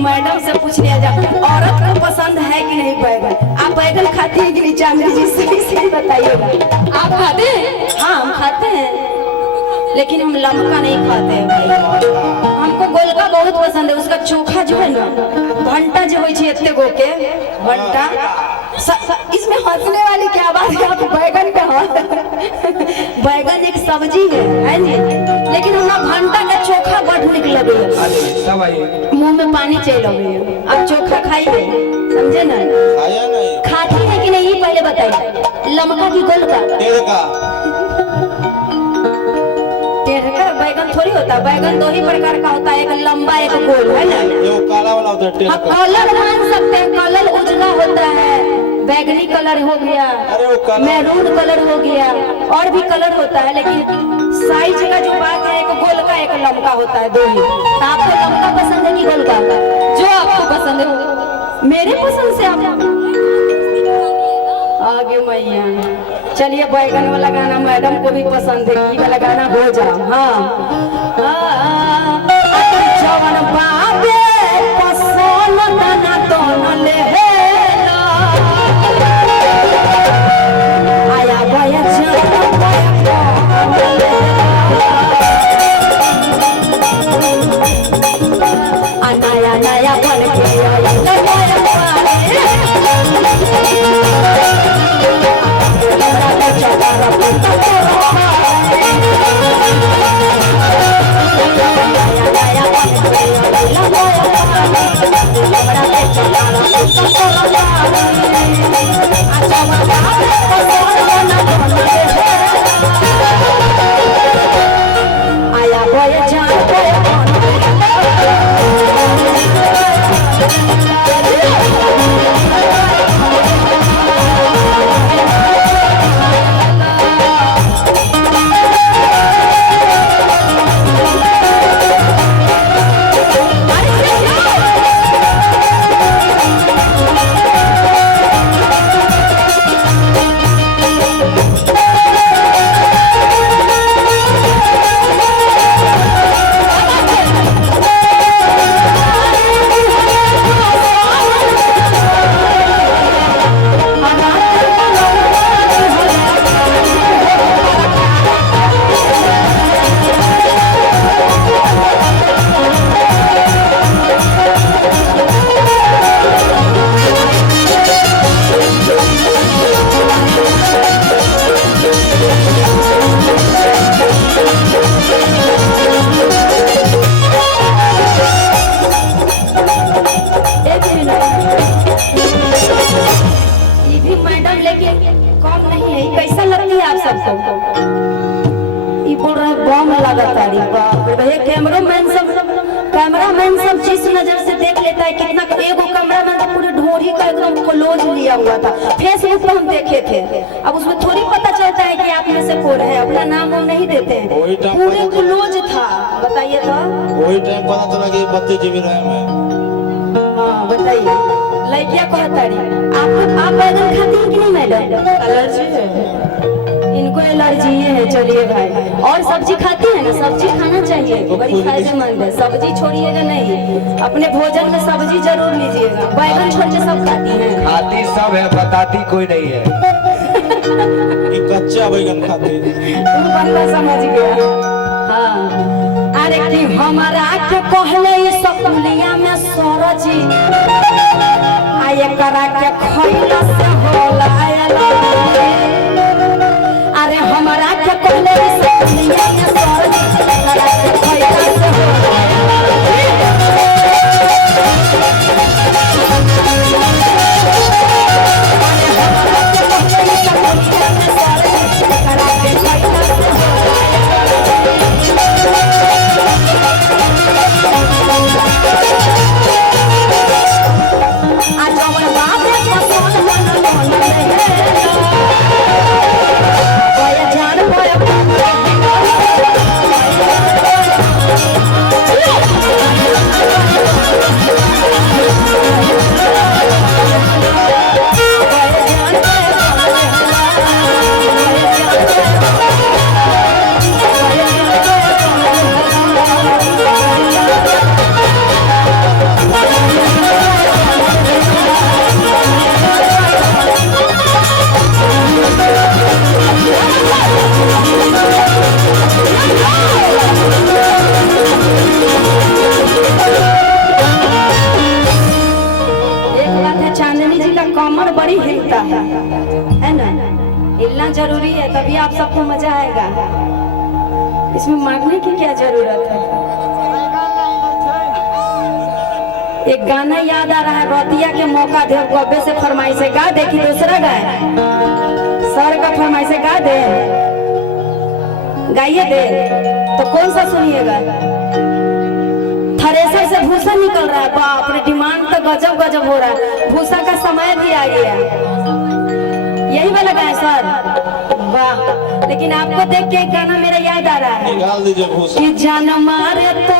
Madam से पूछ लिया जाए औरत को पसंद है कि नहीं बैगन। आप बैगन खाती है कि नहीं चांदी जी, सही बताइएगा। आप खाते हैं? हाँ हम खाते हैं, लेकिन हम लमका नहीं खाते हैं भाई। हमको गोलका बहुत पसंद है। उसका चोखा जो है ना, भंटा जो है इतने गो के भंटा। इसमें हंसने वाली क्या बात है? आप बैगन का बैगन एक सब्जी है नहीं, लेकिन हमरा भंटा का चोखा बड़ निक लगे, मुंह में पानी चल लगे। आप चोखा खाइए, समझे ना? खाती है कि नहीं पहले बताइए, लमका की गोलका? टेढ़का बैगन थोड़ी होता है। बैगन दो ही प्रकार का होता है, एक लंबा एक गोल, है ना? काला वाला होता है। हम कलर मान सकते हैं, कलर उजला होता है, बैगनी कलर हो गया, मैरून कलर हो गया, और भी कलर होता है। लेकिन साइज का जो बात है, एक गोल का एक लंबा होता है, दो ही। तो आपको लंबा पसंद है कि गोल का? जो आपको पसंद है। मेरे पसंद से आप आगे मैया। चलिए बैगन वाला गाना मैडम को भी पसंद है, ये वाला गाना हो जाओ। जवन बाबे पसंद ना दोनों ले आया गया नया नया बन आया गया कैमरामैन सब जिस नजर से देख लेता है कितना। एगो कैमरामैन तो पूरी ढोरी का एकदम क्लोज लिया हुआ था, फेसबुक पर हम देखे थे। अब उसमें थोड़ी पता चलता है कि आप में से कौन है, अपना नाम हम नहीं देते हैं, पूरे क्लोज था। बताइए तो वही टाइम पता चला कि 32 GB रैम है। हाँ बताइए, लड़कियां कहता रही आप बैगन खाती हैं कि नहीं मैडम? एलर्जी है इनको, एलर्जी है। चलिए भाई, और सब्जी खाती है ना? सब्जी खाना चाहिए, बड़ी फायदेमंद है। सब्जी छोड़िएगा नहीं, अपने भोजन में सब्जी जरूर लीजिएगा। बैगन छोड़ के सब खाती हैं? खाती सब है, बताती कोई नहीं है। ये कच्चा बैगन खाते तुम बंदा समझ गया। हाँ, अरे कि हमारा के कहले सकुलिया में सरजी आये करा के खइला से होला। अरे हमारा के कहले सकुलिया में सरजी करा के खइला से होला। अभी आप सबको मजा आएगा, इसमें मांगने की क्या जरूरत है। एक गाना याद आ रहा है, रतिया के मौका दे, कब्बे से फरमाइश है, गा दे कि दूसरा गाए, सर का फरमाइश है, गा दे, गाइए दे, तो कौन सा सुनिएगा। थ्रेसर से भूसा निकल रहा है, बाप रे, डिमांड तो गजब गजब हो रहा है, भूसा का समय भी आ गया, यही वाला गाए सर, वाह। लेकिन आपको देख के एक गाना मेरा याद आ रहा है निकाल दीजिए भूसा। कि जान मारे तो